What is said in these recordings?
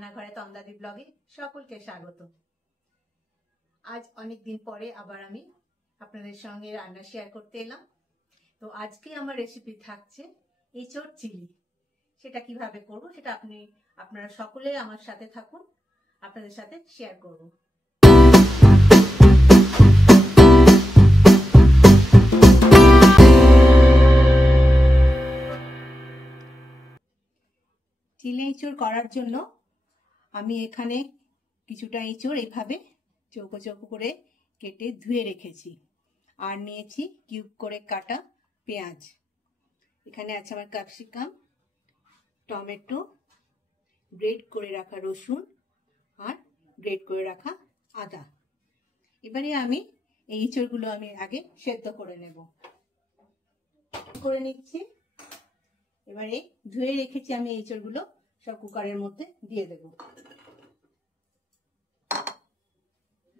রান্নাঘরে তন্দাদি ব্লগে সকলকে স্বাগত। আজ অনেক দিন পরে আবার আমি আপনাদের সঙ্গে রান্না শেয়ার করতে এলাম। তো আজকে আমার রেসিপি থাকছে এঁচোড় চিলি। সেটা কিভাবে করব সেটা আপনারা সকলে আমার সাথে থাকুন, আপনাদের সাথে শেয়ার করব। চিলি এঁচোড় করার জন্য আমি এখানে কিছুটা এঁচোড় এভাবে চৌকো চৌকো করে কেটে ধুয়ে রেখেছি, আর নিয়েছি কিউব করে কাটা পেঁয়াজ। এখানে আছে আমার ক্যাপসিকাম, টমেটো, গ্রেট করে রাখা রসুন আর গ্রেট করে রাখা আদা। এবারে আমি এই এঁচোড়গুলো আমি আগে সেদ্ধ করে নিচ্ছি। এবারে ধুয়ে রেখেছি আমি এঁচোড়গুলো সব কুকারের মধ্যে দিয়ে দেব।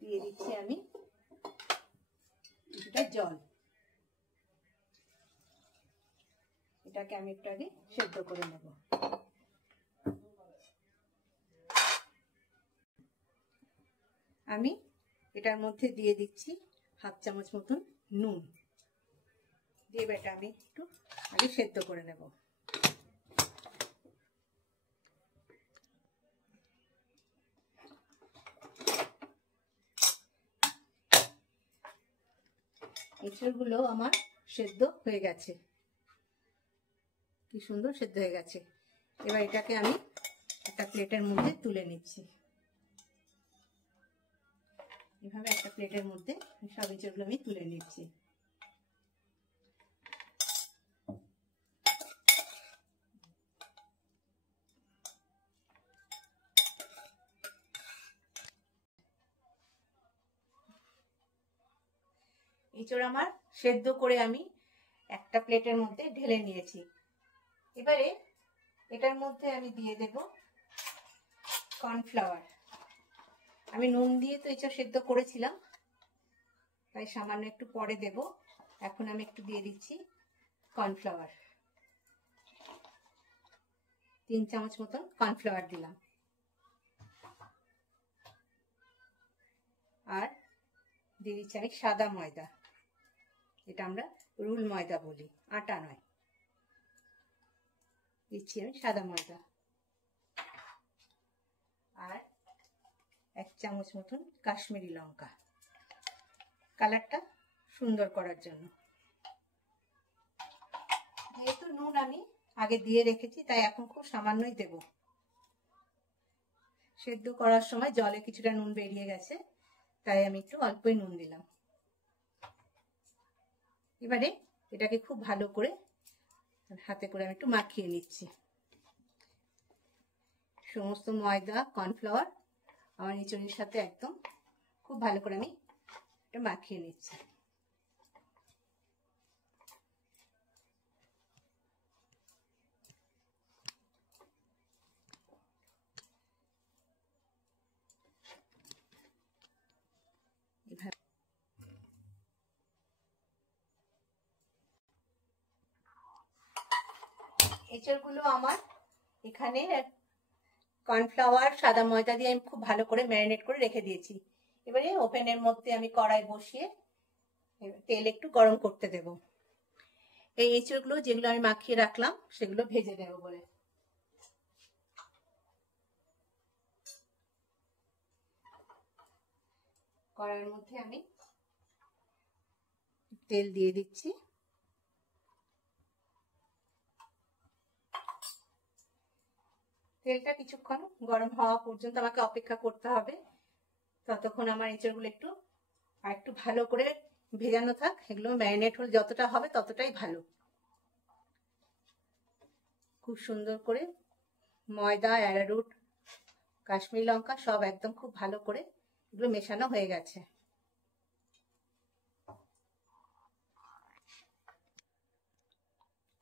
দিয়ে দিচ্ছি আমি কিছুটা জল। এটাকে আমি একটু আগে সেদ্ধ করে নেব। আমি এটার মধ্যে দিয়ে দিচ্ছি হাফ চামচ মতন নুন। দিয়ে এটা আমি একটু আগে সেদ্ধ করে নেব। এঁচোড়গুলো আমার সেদ্ধ হয়ে গেছে, কি সুন্দর সেদ্ধ হয়ে গেছে। এবার এটাকে আমি একটা প্লেটের মধ্যে তুলে নিচ্ছি। এভাবে একটা প্লেটের মধ্যে সব এঁচোড়গুলো আমি তুলে নিচ্ছি। এঁচোড় আমার সেদ্ধ করে আমি একটা প্লেটের মধ্যে ঢেলে নিয়েছি। এবারে এটার মধ্যে আমি দিয়ে দেব কর্নফ্লাওয়ার। আমি নুন দিয়ে তো এঁচোড় সেদ্ধ করেছিলাম, তাই সামান্য একটু পরে দেব। এখন আমি একটু দিয়ে দিচ্ছি কর্নফ্লাওয়ার। 3 চামচ মতন কর্নফ্লাওয়ার দিলাম। আর দিয়ে দিচ্ছি আমি সাদা ময়দা, এটা আমরা রুল ময়দা বলি, আটা নয়। দিচ্ছি আমি সাদা ময়দা। আর 1 চামচ মতন কাশ্মীরি লঙ্কা, কালারটা সুন্দর করার জন্য। যেহেতু নুন আমি আগে দিয়ে রেখেছি, তাই এখন খুব সামান্যই দেব। সেদ্ধ করার সময় জলে কিছুটা নুন বেরিয়ে গেছে, তাই আমি একটু অল্পই নুন দিলাম। এবারে এটাকে খুব ভালো করে হাতে করে আমি একটু মাখিয়ে নিচ্ছি। সমস্ত ময়দা কর্নফ্লাওয়ার আমার এঁচোড়ের সাথে একদম খুব ভালো করে আমি এটা মাখিয়ে নিচ্ছি। এঁচোড়গুলো আমার এখানে কর্নফ্লাওয়ার সাদা ময়দা দিয়ে আমি খুব ভালো করে ম্যারিনেট করে রেখে দিয়েছি। এবারে ওভেনের মধ্যে আমি কড়াই বসিয়ে তেল একটু গরম করতে দেব। এই এঁচোড়গুলো যেগুলো আমি মাখিয়ে রাখলাম সেগুলো ভেজে দেব বলে। কড়াইয়ের মধ্যে আমি তেল দিয়ে দিচ্ছি। তেলটা কিছুক্ষণ গরম হওয়া পর্যন্ত আমাকে অপেক্ষা করতে হবে। ততক্ষণ আমার এঁচোড়গুলো একটু ভালো করে ভেজানো থাক। এগুলো ম্যারিনেট হলে যতটা হবে ততটাই ভালো। খুব সুন্দর করে ময়দা, অ্যারারুট, কাশ্মীরি লঙ্কা সব একদম খুব ভালো করে এগুলো মেশানো হয়ে গেছে।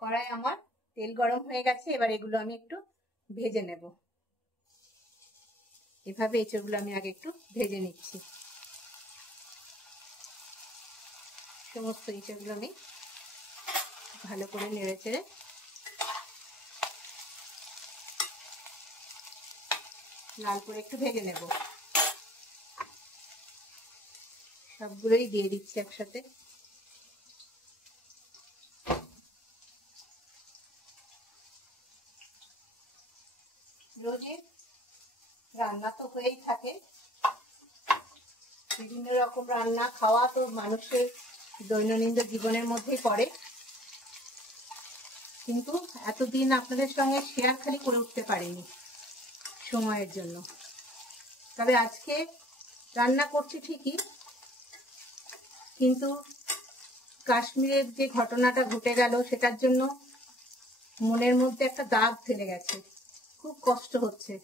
কড়াই আমার তেল গরম হয়ে গেছে। এবার এগুলো আমি একটু ভেজে নেব। এভাবে এঁচোড়গুলো আমি আগে একটু ভেজে নিচ্ছি। সমস্ত এঁচোড়গুলো আমি ভালো করে নেড়ে চেড়ে লাল করে একটু ভেজে নেব। সবগুলোই দিয়ে দিচ্ছি একসাথে। রোজই রান্না তো হয়েই থাকে, বিভিন্ন রকম রান্না খাওয়া তো মানুষের দৈনন্দিন জীবনের মধ্যেই পড়ে, কিন্তু এতদিন আপনাদের সঙ্গে শেয়ার খালি করে উঠতে পারিনি সময়ের জন্য। তবে আজকে রান্না করছি ঠিকই, কিন্তু কাশ্মীরের যে ঘটনাটা ঘটে গেল সেটার জন্য মনের মধ্যে একটা দাগ ফেলে গেছে, খুব কষ্ট হচ্ছে।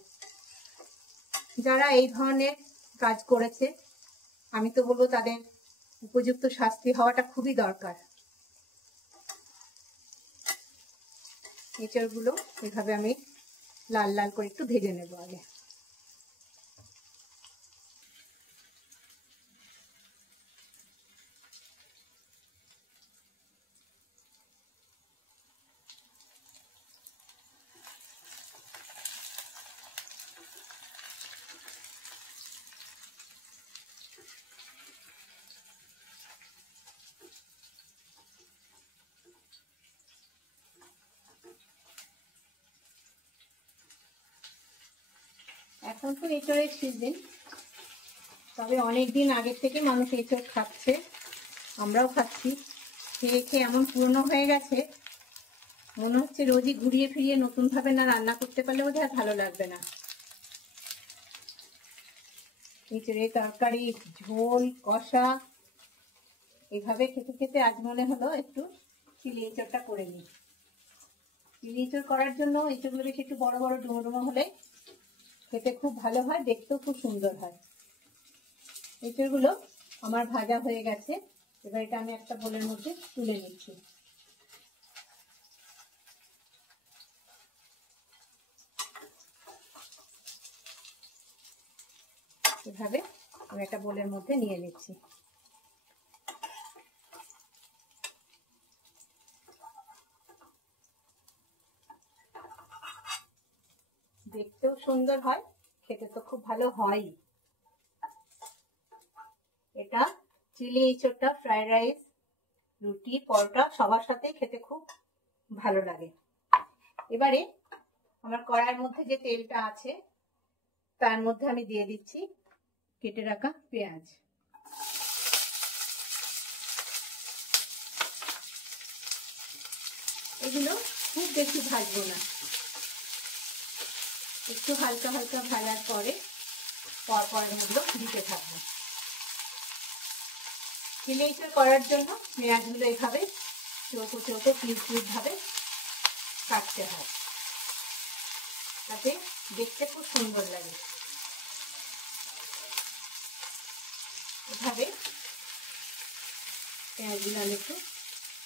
যারা এই ধরনের কাজ করেছে আমি তো বলবো তাদের উপযুক্ত শাস্তি হওয়াটা খুবই দরকার। এঁচড়গুলো এভাবে আমি লাল লাল করে একটু ভেজে নেব আগে। এখন তো এঁচড়ের সিজন, তবে অনেকদিন আগের থেকে মানুষ এঁচড় খাচ্ছে, আমরাও খাচ্ছি। খেয়ে খেয়ে এমন পুরনো হয়ে গেছে, মনে হচ্ছে রোজই ঘুরিয়ে ফিরিয়ে নতুন ভাবে না রান্না করতে পারলে বোধহয় ভালো লাগবে না। এঁচড়ের তরকারি, ঝোল, কষা, এইভাবে খেতে খেতে আজ মনে হলো একটু চিলি এঁচড়টা করে নিই। চিলি এঁচড় করার জন্য এঁচড়গুলো বেশি একটু বড় বড় ডুমো ডুমো হলে খেতে খুব ভালো হয়, দেখতেও খুব সুন্দর হয়। এঁচড়গুলো আমার ভাজা হয়ে গেছে, এবার এটা আমি একটা বোলের মধ্যে তুলে নিচ্ছি। এভাবে আমি একটা বোলের মধ্যে নিয়ে নিচ্ছি। দেখতেও সুন্দর হয়, খেতে তো খুব ভালো হয়। এটা চিলি এঁচড়টা ফ্রাইড রাইস, রুটি, পরোটা সবার সাথে খেতে খুব ভালো লাগে। এবারে আমার কড়াইয়ের মধ্যে যে তেলটা আছে তার মধ্যে আমি দিয়ে দিচ্ছি কেটে রাখা পেঁয়াজ। এগুলো খুব বেশি ভাজবো না, একটু হালকা হালকা ভাজার পরে পরপর এগুলো দিতে থাকবো। চিলি এঁচড় করার জন্য পেঁয়াজগুলো এভাবে চৌকো চৌকো পিস পিস ভাবে কাটতে হয়, তাতে দেখতে খুব সুন্দর লাগে। এভাবে পেঁয়াজগুলো আমি একটু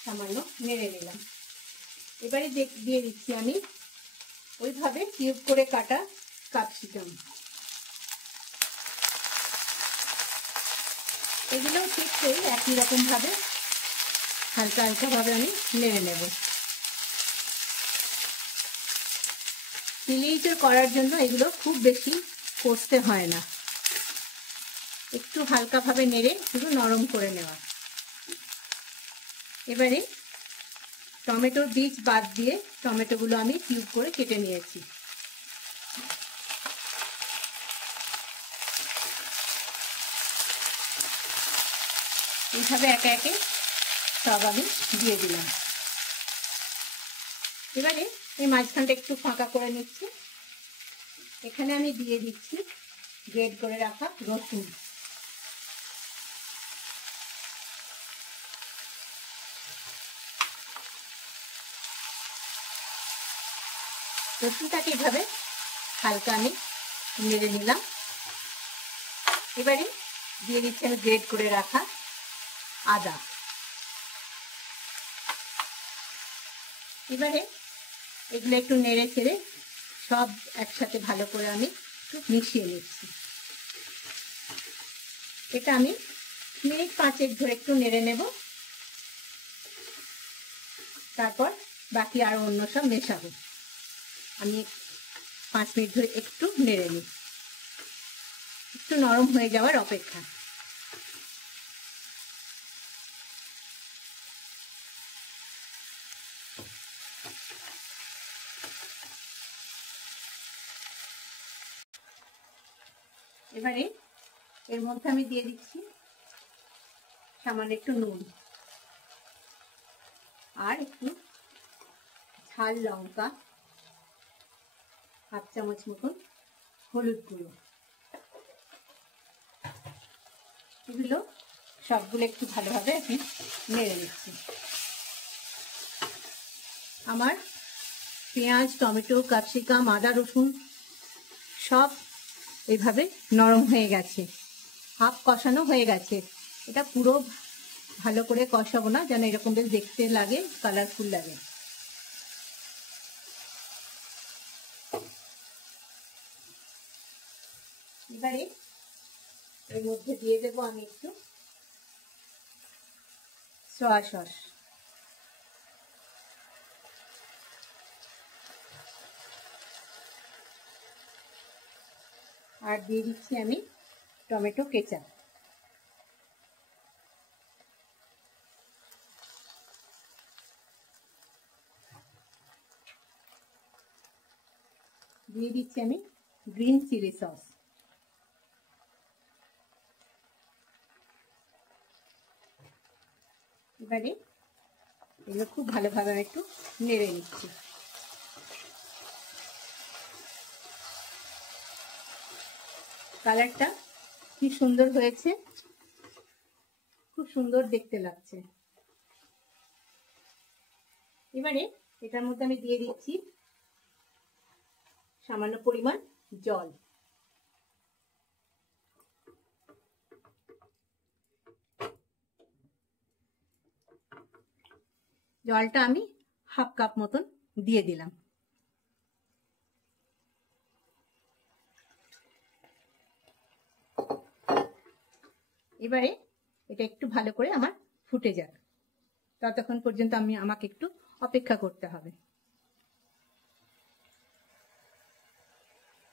সামান্য নেড়ে নিলাম। এবারে দিয়ে দিচ্ছি আমি ওইভাবে কিউব করে কাটা ক্যাপসিকাম। এগুলো ঠিক সেই একই রকম ভাবে হালকা হালকা ভাবে আমি নেড়ে নেব। চিলি এঁচড় করার জন্য এগুলো খুব বেশি কষতে হয় না, একটু হালকা ভাবে নেড়ে শুধু নরম করে নেওয়া। এবারে টমেটোর বীজ বাদ দিয়ে টমেটোগুলো আমি কিউব করে কেটে নিয়েছি। এইভাবে একে একে সব আমি দিয়ে দিলাম। এবারে এই মাঝখানটা একটু ফাঁকা করে নিচ্ছি, এখানে আমি দিয়ে দিচ্ছি গ্রেট করে রাখা রসুন। রসুনটাকে এইভাবে হালকা আমি নেড়ে নিলাম। এবারে দিয়ে দিচ্ছি আমি গ্রেট করে রাখা আদা। এবারে এগুলো একটু নেড়ে ছেড়ে সব একসাথে ভালো করে আমি একটু মিশিয়ে নিচ্ছি। এটা আমি মিনিট 5 ধরে একটু নেড়ে নেব, তারপর বাকি আরো অন্য সব মেশাবো। আমি 5 মিনিট ধরে একটু নেড়ে নিই। একটু নরম হয়ে যাওয়ার অপেক্ষা। এবারে এর মধ্যে আমি দিয়ে দিচ্ছি সামান্য একটু নুন আর একটু ঝাল লঙ্কা, হাফ চামচ মতন হলুদ গুঁড়ো। এগুলো সবগুলো একটু ভালোভাবে আমি নেড়ে নিচ্ছি। আমার পেঁয়াজ, টমেটো, ক্যাপসিকাম, আদা, রসুন সব এইভাবে নরম হয়ে গেছে, হাফ কষানো হয়ে গেছে। এটা পুরো ভালো করে কষাবো না, যেন এরকম বেশ দেখতে লাগে, কালারফুল লাগে। এবারে এর মধ্যে দিয়ে দেবো আমি একটু সয়া সস, আর দিয়ে দিচ্ছি আমি টমেটো কেচাপ। দিয়ে দিচ্ছি আমি গ্রিন চিলি সস। এবারে এগুলো খুব ভালোভাবে একটু নেড়ে নিচ্ছি। কালারটা কি সুন্দর হয়েছে, খুব সুন্দর দেখতে লাগছে। এবারে এটার মধ্যে আমি দিয়ে দিচ্ছি সামান্য পরিমাণ জল। জলটা আমি হাফ কাপ মতন দিয়ে দিলাম। এবারে এটা একটু ভালো করে আমার ফুটে যাক, ততক্ষণ পর্যন্ত আমাকে একটু অপেক্ষা করতে হবে।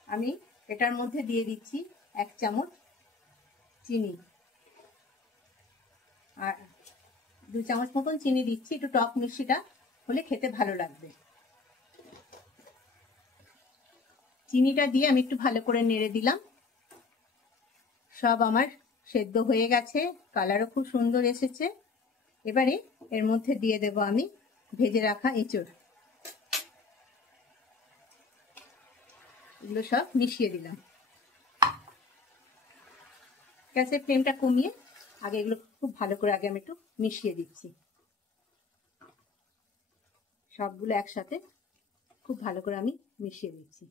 আমি এটার মধ্যে দিয়ে দিচ্ছি 1 চামচ চিনি, আর 2 চামচ মতন চিনি দিচ্ছি, একটু টক মিষ্টিটা হলে খেতে ভালো লাগবে। চিনিটা দিয়ে আমি একটু ভালো করে নেড়ে দিলাম। সব আমার সেদ্ধ হয়ে গেছে, কালারও খুব সুন্দর এসেছে। এবারে এর মধ্যে দিয়ে দেব আমি ভেজে রাখা এঁচড়। এগুলো সব মিশিয়ে দিলাম। গ্যাসের ফ্লেমটা কমিয়ে আগে এগুলো খুব ভালো করে আমি একটু মিশিয়ে দিচ্ছি। সবগুলো একসাথে খুব ভালো করে আমি মিশিয়ে দিচ্ছি।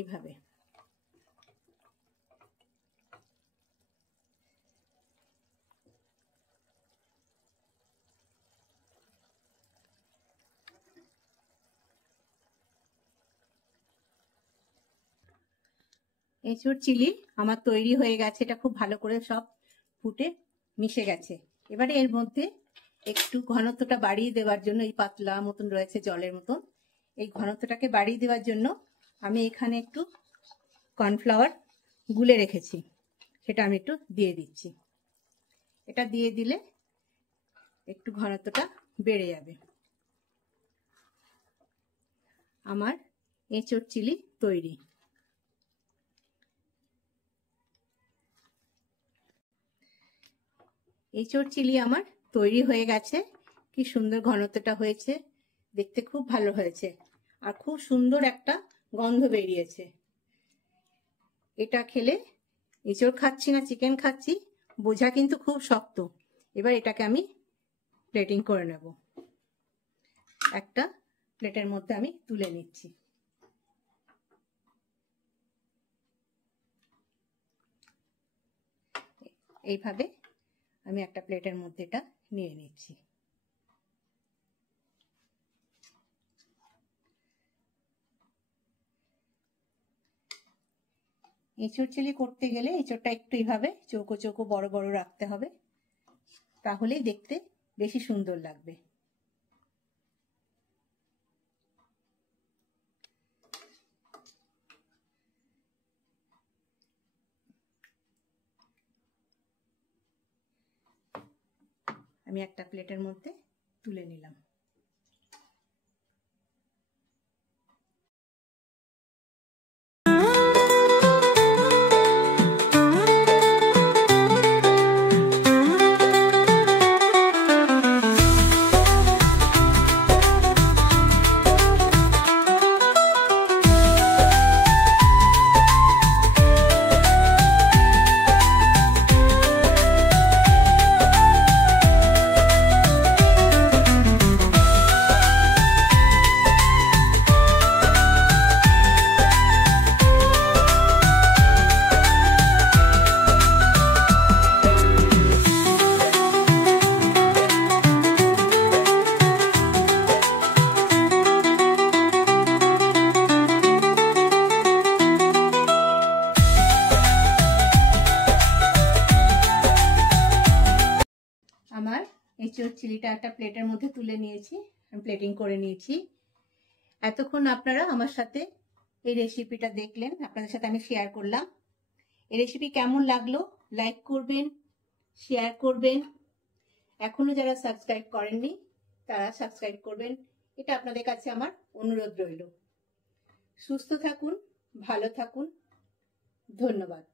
এইভাবে এঁচড় চিলি আমার তৈরি হয়ে গেছে। এটা খুব ভালো করে সব ফুটে মিশে গেছে। এবারে এর মধ্যে একটু ঘনত্বটা বাড়িয়ে দেওয়ার জন্য, এই পাতলা মতন রয়েছে জলের মতন, এই ঘনত্বটাকে বাড়িয়ে দেওয়ার জন্য আমি এখানে একটু কর্নফ্লাওয়ার গুলে রেখেছি, সেটা আমি একটু দিয়ে দিচ্ছি। এটা দিয়ে দিলে একটু ঘনত্বটা বেড়ে যাবে। আমার এঁচড় চিলি তৈরি। এঁচড় চিলি আমার তৈরি হয়ে গেছে। কি সুন্দর ঘনত্বটা হয়েছে, দেখতে খুব ভালো হয়েছে, আর খুব সুন্দর একটা গন্ধ বেরিয়েছে। এটা খেলে এঁচড় খাচ্ছি না চিকেন খাচ্ছি বোঝা কিন্তু খুব শক্ত। এবার এটাকে আমি প্লেটিং করে নেব। একটা প্লেটের মধ্যে আমি তুলে নিচ্ছি। এইভাবে আমি একটা প্লেটের মধ্যে এটা নিয়ে নিচ্ছি। এঁচড় চিলি করতে গেলে এঁচড়টা একটু এইভাবে চৌকো চৌকো বড় বড় রাখতে হবে, তাহলেই দেখতে বেশি সুন্দর লাগবে। আমি একটা প্লেটের মধ্যে তুলে নিলাম। আমার এঁচোড় চিলিটা একটা প্লেটের মধ্যে তুলে নিয়েছি, প্লেটিং করে নিয়েছি। এতক্ষণ আপনারা আমার সাথে এই রেসিপিটা দেখলেন, আপনাদের সাথে আমি শেয়ার করলাম। এই রেসিপি কেমন লাগলো লাইক করবেন, শেয়ার করবেন। এখনো যারা সাবস্ক্রাইব করেননি তারা সাবস্ক্রাইব করবেন, এটা আপনাদের কাছে আমার অনুরোধ রইল। সুস্থ থাকুন, ভালো থাকুন, ধন্যবাদ।